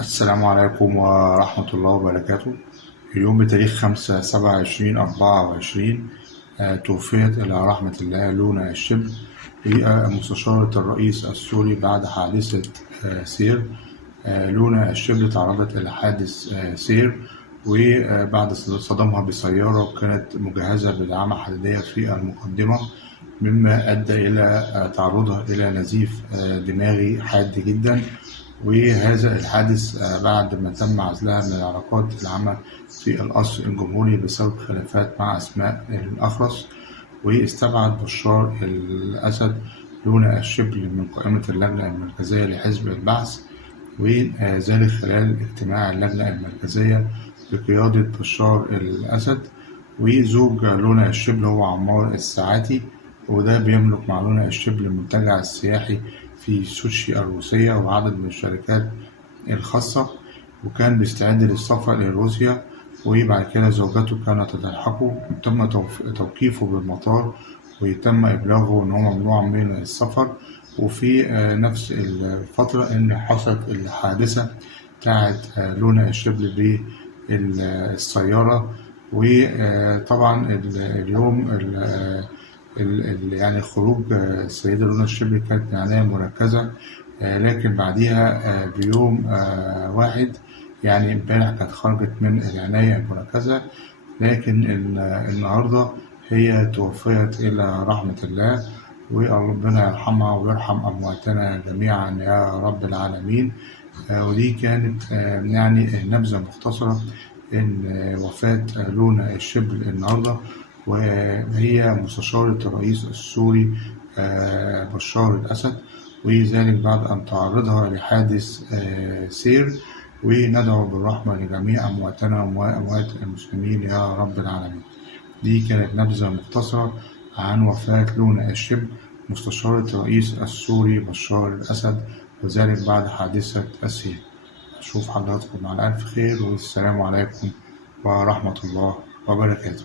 السلام عليكم ورحمة الله وبركاته. اليوم بتاريخ 5/7/2024. توفيت إلى رحمة الله لونا الشبل، هي مستشارة الرئيس السوري بعد حادثة سير. لونا الشبل تعرضت إلى حادث سير، وبعد صدمها بسيارة وكانت مجهزة بدعامة حديدية في المقدمة، مما أدى إلى تعرضها إلى نزيف دماغي حاد جدا. وهذا الحادث بعد ما تم عزلها من العلاقات العامة في القصر الجمهوري بسبب خلافات مع أسماء الأخرس. واستبعد بشار الأسد لونا الشبل من قائمة اللجنة المركزية لحزب البعث، وذلك خلال اجتماع اللجنة المركزية بقيادة بشار الأسد. وزوج لونا الشبل هو عمار الساعاتي، وده بيملك مع لونا الشبل المنتجع السياحي في سوتشي الروسية وعدد من الشركات الخاصة، وكان بيستعد للسفر إلى روسيا. وبعد كده زوجته كانت تلحقه، تم توقيفه بالمطار وتم إبلاغه إن هو ممنوع من السفر. وفي نفس الفترة إن حصلت الحادثة بتاعت لونا الشبل بالسيارة. وطبعا اليوم يعني خروج السيدة لونا الشبل كانت بعناية مركزة، لكن بعديها بيوم واحد، يعني امبارح كانت خرجت من العناية المركزة، لكن النهاردة هي توفيت إلى رحمة الله. وربنا يرحمها ويرحم أمواتنا جميعا يا رب العالمين. ودي كانت يعني نبذة مختصرة إن وفاة لونا الشبل النهاردة، وهي مستشارة الرئيس السوري بشار الأسد، وذلك بعد أن تعرضها لحادث سير. وندعو بالرحمة لجميع أمواتنا وأموات المسلمين يا رب العالمين. دي كانت نبذة مختصرة عن وفاة لونا الشبل مستشارة الرئيس السوري بشار الأسد، وذلك بعد حادثة السير. أشوف حضراتكم على ألف خير، والسلام عليكم ورحمة الله وبركاته.